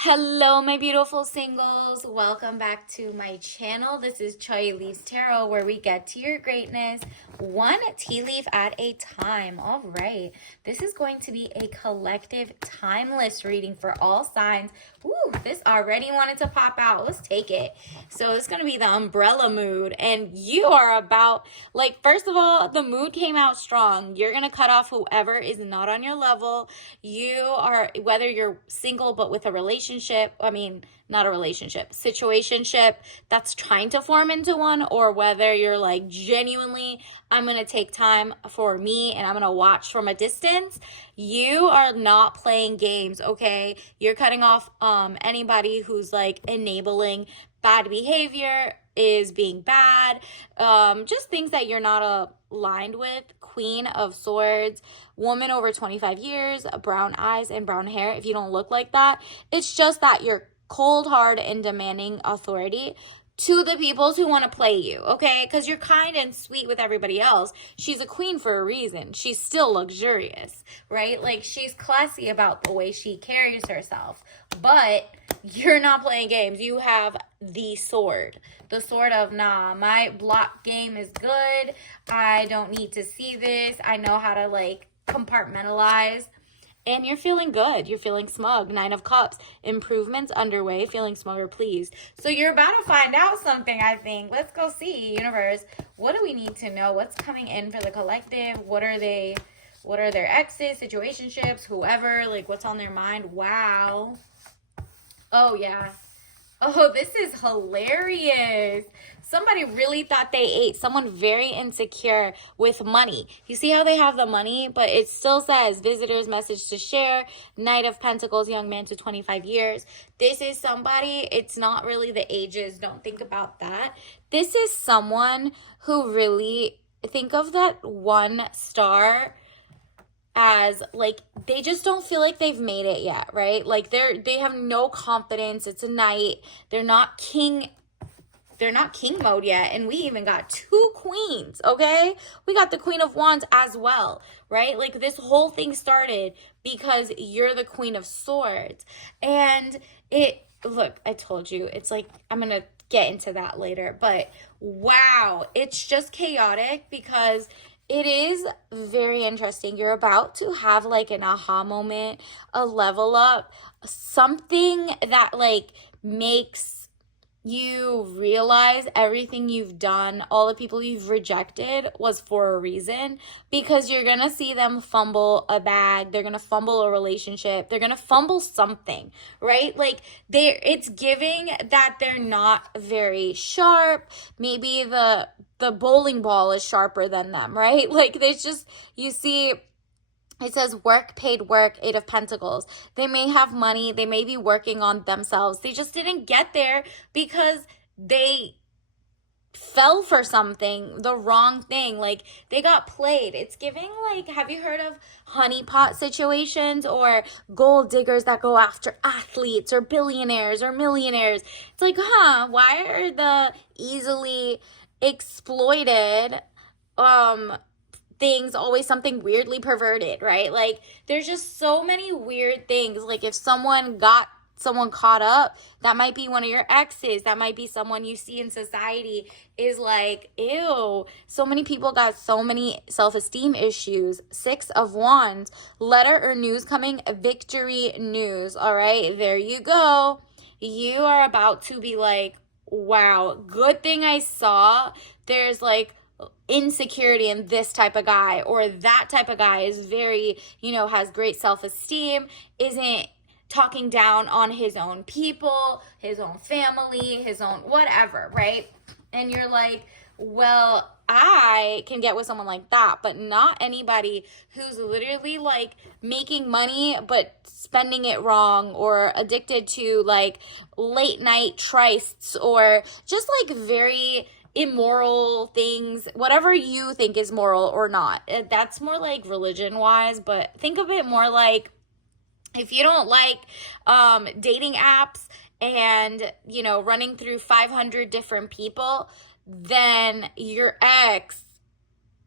Hello, my beautiful singles. Welcome back to my channel. This is Choi Leaves Tarot, where we get to your greatness one tea leaf at a time. All right. This is going to be a collective timeless reading for all signs. Ooh, this already wanted to pop out. Let's take it. So it's going to be the umbrella mood. And you are about, first of all, the mood came out strong. You're going to cut off whoever is not on your level. You are, whether you're single but with a relationship, not a relationship, situationship that's trying to form into one, or whether you're like genuinely, I'm going to take time for me and I'm going to watch from a distance. You are not playing games, okay? You're cutting off anybody who's like enabling bad behavior, is being bad, just things that you're not aligned with. Queen of Swords, woman over 25 years, brown eyes and brown hair. If you don't look like that, it's just that you're cold, hard, and demanding authority to the peoples who want to play you, okay? Because you're kind and sweet with everybody else. She's a queen for a reason. She's still luxurious, right? Like, she's classy about the way she carries herself. But you're not playing games. You have the sword. The sword of, nah, my block game is good. I don't need to see this. I know how to, compartmentalize. And you're feeling good. You're feeling smug. Nine of Cups. Improvements underway. Feeling smug or pleased. So you're about to find out something, I think. Let's go see, universe. What do we need to know? What's coming in for the collective? What are their exes, situationships, whoever? Like, what's on their mind? Wow. Oh, yeah. Oh, this is hilarious. Somebody really thought they ate. Someone very insecure with money. You see how they have the money, but it still says visitor's message to share. Knight of Pentacles, young man to 25 years. This is somebody, it's not really the ages. Don't think about that. This is someone who really, think of that one star as like they just don't feel like they've made it yet, right? Like they have no confidence. It's a knight. They're not king mode yet, and we even got two queens, okay? We got the Queen of Wands as well, right? Like, this whole thing started because you're the Queen of Swords. And look, I told you, it's like, I'm gonna get into that later, but wow, it's just chaotic because it is very interesting. You're about to have like an aha moment, a level up, something that like makes you realize everything you've done, all the people you've rejected was for a reason, because you're going to see them fumble a bag. They're going to fumble a relationship. They're going to fumble something, right? Like it's giving that they're not very sharp. Maybe the bowling ball is sharper than them, right? Like there's just, you see, it says work, paid work, Eight of Pentacles. They may have money. They may be working on themselves. They just didn't get there because they fell for something, the wrong thing. Like, they got played. It's giving, like, have you heard of honeypot situations or gold diggers that go after athletes or billionaires or millionaires? It's like, why are the easily exploited things always something weirdly perverted, right? Like, there's just so many weird things. Like, if someone got someone caught up, that might be one of your exes, that might be someone you see in society is like, ew. So many people got so many self-esteem issues. Six of Wands, letter or news coming, victory news. All right, there you go. You are about to be like, wow, good thing I saw there's like insecurity in this type of guy, or that type of guy is very, has great self-esteem, isn't talking down on his own people, his own family, his own whatever, right? And you're like, well, I can get with someone like that, but not anybody who's literally like making money but spending it wrong, or addicted to like late night trysts, or just like very immoral things, whatever you think is moral or not. That's more like religion wise, but think of it more like, if you don't like dating apps and, running through 500 different people, then your ex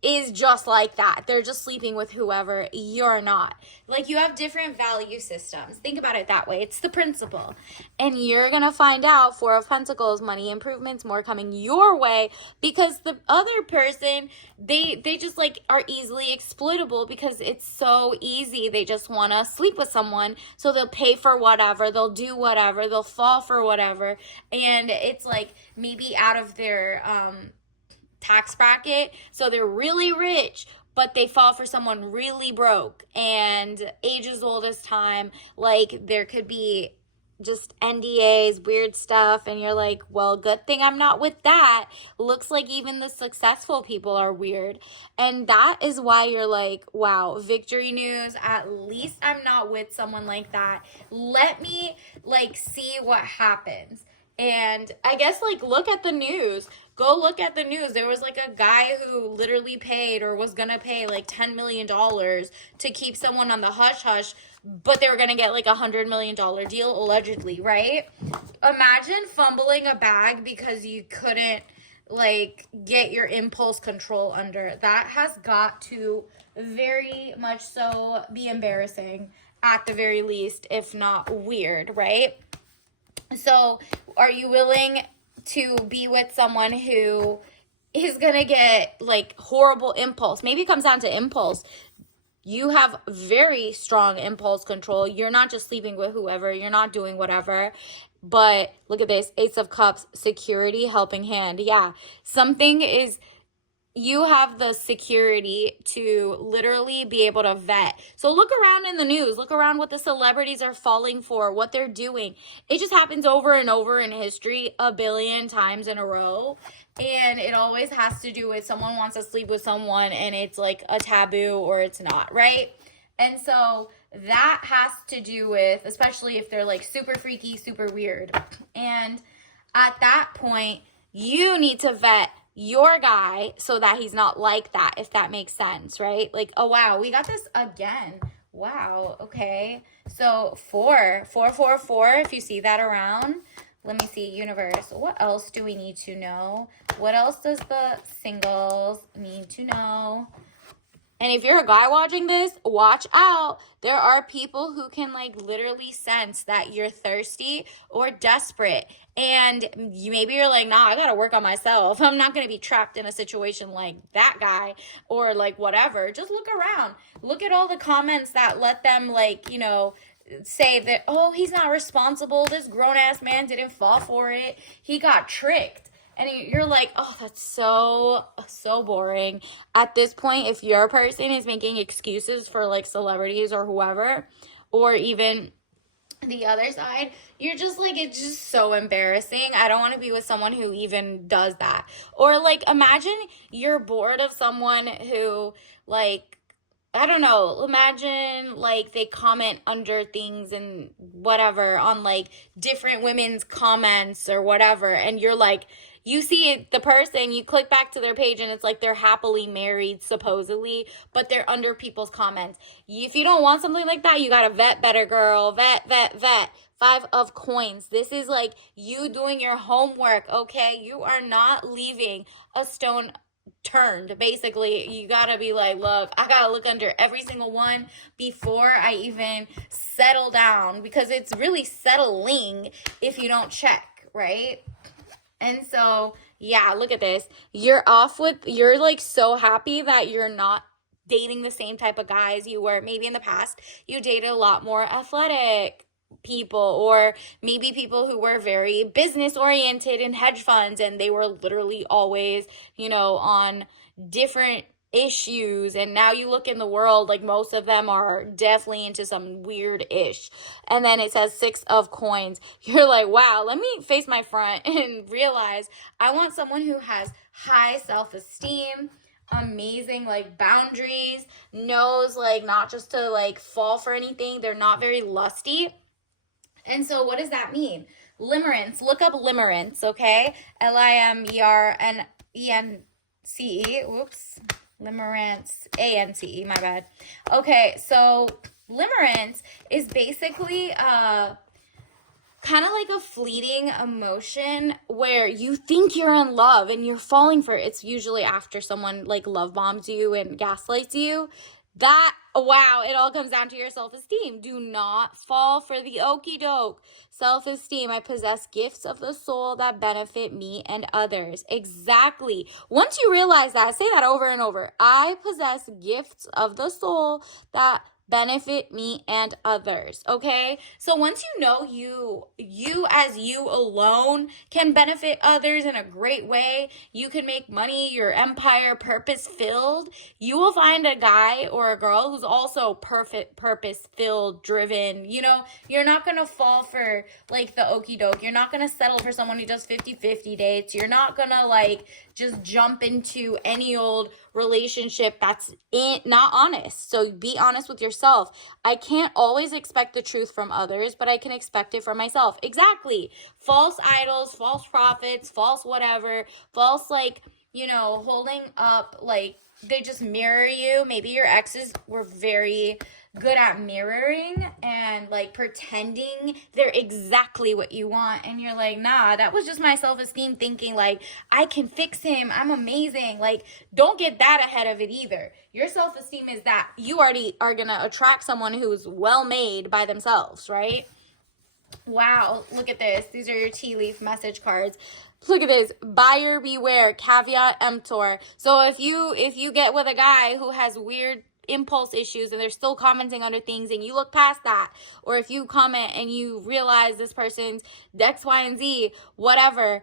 is just like that. They're just sleeping with whoever. You're not. Like, you have different value systems. Think about it that way. It's the principle. And you're going to find out Four of Pentacles, money improvements, more coming your way, because the other person, they just like are easily exploitable because it's so easy. They just want to sleep with someone. So they'll pay for whatever. They'll do whatever. They'll fall for whatever. And it's like maybe out of their, tax bracket, so they're really rich, but they fall for someone really broke and age as old as time. Like, there could be just NDAs, weird stuff, and you're like, well, good thing I'm not with that. Looks like even the successful people are weird. And that is why you're like, wow, victory news. At least I'm not with someone like that. Let me like see what happens. And I guess, like, look at the news. Go look at the news. There was like a guy who literally paid, or was gonna pay, like $10 million to keep someone on the hush hush, but they were gonna get like $100 million deal, allegedly, right? Imagine fumbling a bag because you couldn't like get your impulse control under. That has got to very much so be embarrassing at the very least, if not weird, right? So, are you willing to be with someone who is going to get like horrible impulse? Maybe it comes down to impulse. You have very strong impulse control. You're not just sleeping with whoever. You're not doing whatever. But look at this. Ace of Cups, security, helping hand. Yeah, something is... You have the security to literally be able to vet. So look around in the news. Look around what the celebrities are falling for, what they're doing. It just happens over and over in history, a billion times in a row. And it always has to do with someone wants to sleep with someone and it's like a taboo or it's not, right? And so that has to do with, especially if they're like super freaky, super weird. And at that point, you need to vet your guy so that he's not like that, if that makes sense, right? Like, oh wow, we got this again. Wow, okay. So 4, 4, 4, 4, if you see that around. Let me see, universe. What else do we need to know? What else does the singles need to know? And if you're a guy watching this, watch out. There are people who can like literally sense that you're thirsty or desperate. And maybe you're like, nah, I got to work on myself. I'm not going to be trapped in a situation like that guy or like whatever. Just look around. Look at all the comments that let them like, you know, say that, oh, he's not responsible. This grown-ass man didn't fall for it. He got tricked. And you're like, oh, that's so boring. At this point, if your person is making excuses for like celebrities or whoever, or even the other side, you're just like, it's just so embarrassing. I don't want to be with someone who even does that. Or like, imagine you're bored of someone who like, I don't know, imagine like they comment under things and whatever on like different women's comments or whatever, and you're like, you see the person, you click back to their page and it's like they're happily married supposedly, but they're under people's comments. If you don't want something like that, you gotta vet better, girl. Vet. 5 of coins. This is like you doing your homework, okay? You are not leaving a stone turned. Basically, you gotta be like, look, I gotta look under every single one before I even settle down, because it's really settling if you don't check, right? And so, yeah, look at this. You're like so happy that you're not dating the same type of guys you were. Maybe in the past, you dated a lot more athletic people, or maybe people who were very business oriented in hedge funds, and they were literally always, you know, on different issues. And now you look in the world, like most of them are definitely into some weird ish. And then it says 6 of coins. You're like, wow, let me face my front and realize I want someone who has high self-esteem, amazing like boundaries, knows like not just to like fall for anything. They're not very lusty. And so what does that mean? Limerence. Look up limerence, okay? Limerence. Whoops. Limerence. ANCE, my bad. Okay, so limerence is basically kind of like a fleeting emotion where you think you're in love and you're falling for it. It's usually after someone like love bombs you and gaslights you. That, wow, it all comes down to your self-esteem. Do not fall for the okie doke. Self-esteem. I possess gifts of the soul that benefit me and others. Exactly. Once you realize that, say that over and over. I possess gifts of the soul that benefit me and others. Okay, so once you know you as you alone can benefit others in a great way, you can make money, your empire purpose filled, you will find a guy or a girl who's also perfect purpose filled, driven. You're not gonna fall for like the okie doke. You're not gonna settle for someone who does 50-50 dates. You're not gonna like just jump into any old relationship that's not honest. So be honest with yourself. I can't always expect the truth from others, but I can expect it from myself. Exactly. False idols, false prophets, false whatever, false like, holding up, like they just mirror you. Maybe your exes were very good at mirroring and like pretending they're exactly what you want, and you're like, nah, that was just my self-esteem thinking like I can fix him, I'm amazing. Like, don't get that ahead of it either. Your self-esteem is that you already are gonna attract someone who's well made by themselves, right? Wow, look at this. These are your tea leaf message cards. Look at this. Buyer beware, caveat emptor. So if you get with a guy who has weird impulse issues and they're still commenting under things and you look past that, or if you comment and you realize this person's X, Y, and Z, whatever,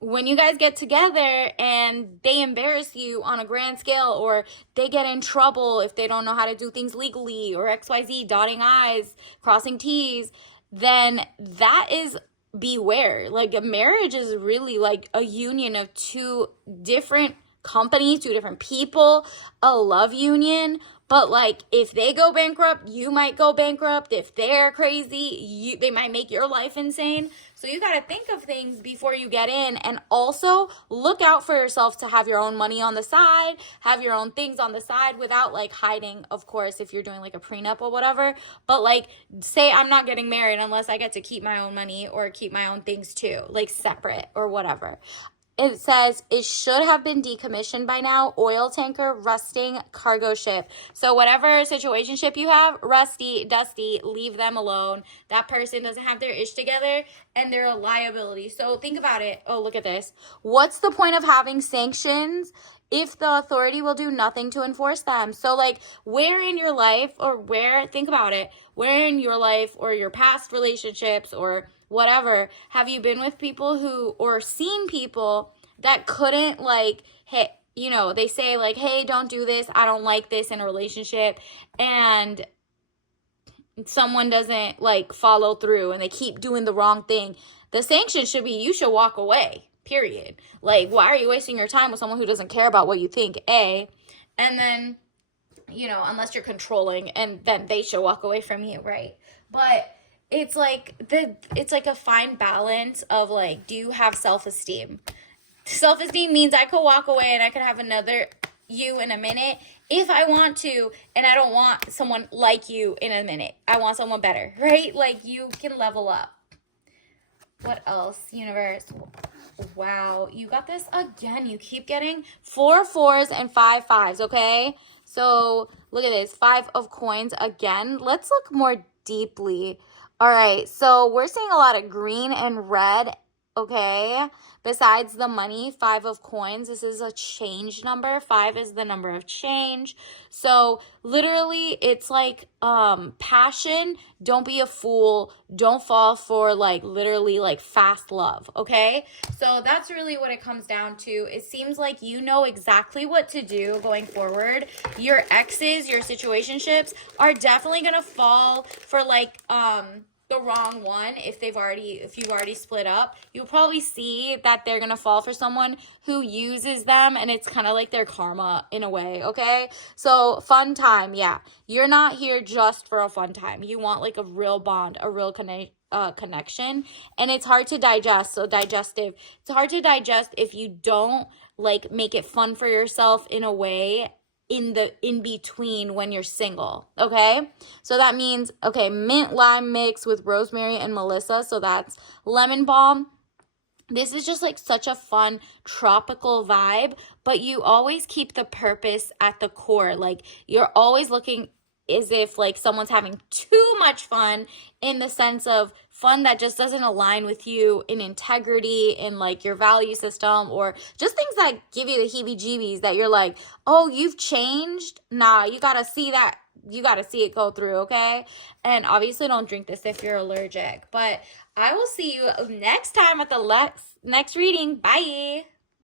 when you guys get together and they embarrass you on a grand scale, or they get in trouble if they don't know how to do things legally, or XYZ, dotting I's, crossing T's, then that is beware. Like, a marriage is really like a union of two different companies, two different people, a love union. But like, if they go bankrupt, you might go bankrupt. If they're crazy, they might make your life insane. So you got to think of things before you get in, and also look out for yourself to have your own money on the side, have your own things on the side without like hiding, of course, if you're doing like a prenup or whatever. But like, say I'm not getting married unless I get to keep my own money or keep my own things too, like separate or whatever. It says it should have been decommissioned by now. Oil tanker, rusting, cargo ship. So whatever situationship you have, rusty, dusty, leave them alone. That person doesn't have their ish together and they're a liability. So think about it. Oh, look at this. What's the point of having sanctions if the authority will do nothing to enforce them? So like, where in your life, think about it, where in your life or your past relationships or whatever, have you been with people who, or seen people that couldn't like, hey, they say like, hey, don't do this, I don't like this in a relationship, and someone doesn't like follow through and they keep doing the wrong thing? The sanction should be, you should walk away, period. Like, why are you wasting your time with someone who doesn't care about what you think, A, and then, unless you're controlling, and then they should walk away from you, right? But it's like a fine balance of like, do you have self-esteem? Self-esteem means I could walk away and I could have another you in a minute if I want to, and I don't want someone like you in a minute. I want someone better, right? Like, you can level up. What else, universe? Wow, you got this again. You keep getting 4 4s and 5 5s, okay? So look at this, 5 of coins again. Let's look more deeply. All right, so we're seeing a lot of green and red, okay? Besides the money, 5 of coins, this is a change number. 5 is the number of change. So literally, it's like passion. Don't be a fool. Don't fall for like literally like fast love, okay? So that's really what it comes down to. It seems like you know exactly what to do going forward. Your exes, your situationships are definitely gonna fall for like the wrong one. If you've already split up, you'll probably see that they're gonna fall for someone who uses them, and it's kind of like their karma in a way, okay? So fun time, yeah, you're not here just for a fun time. You want like a real bond, a real connection, and it's hard to digest. So digestive, it's hard to digest if you don't like make it fun for yourself in a way in between when you're single, okay? So that means, okay, mint lime mix with rosemary and melissa, so that's lemon balm. This is just like such a fun tropical vibe, but you always keep the purpose at the core. Like you're always looking as if like someone's having too much fun, in the sense of fun that just doesn't align with you in integrity, in like your value system, or just things that give you the heebie-jeebies that you're like, oh, you've changed. Nah, you gotta see that. You got to see it go through, okay? And obviously don't drink this if you're allergic. But I will see you next time at the next reading. Bye.